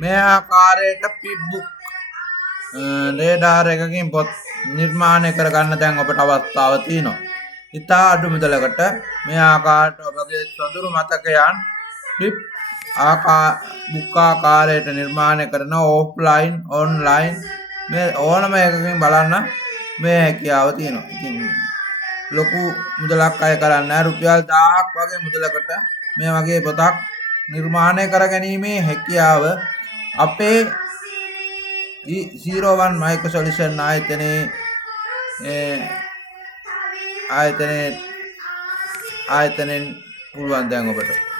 මේ ආකාරයට පිබ්බුක් රේඩාර් එකකින් පොත් නිර්මාණය කරගන්න දැන් ඔබට අවස්ථාව තියෙනවා. ඉතා අඩු මුදලකට මේ ආකාරයට ඔබගේ සොඳුරු මතකයන් ටිප් බුක් ආකාරයට නිර්මාණය කරන ඕෆ්ලයින් ඔන්ලයින් මේ ඕනම එකකින් බලන්න මේ හැකියාව තියෙනවා. ඉතින් ලොකු මුදලක් අය කරන්න රුපියල් 1000ක් වගේ මුදලකට මේ වගේ පොතක් නිර්මාණය කර ගැනීමේ හැකියාව අපේ 01 මයික්‍රෝ සොලියුෂන් ආයතනයෙන් පුළුවන් දැන් ඔබට.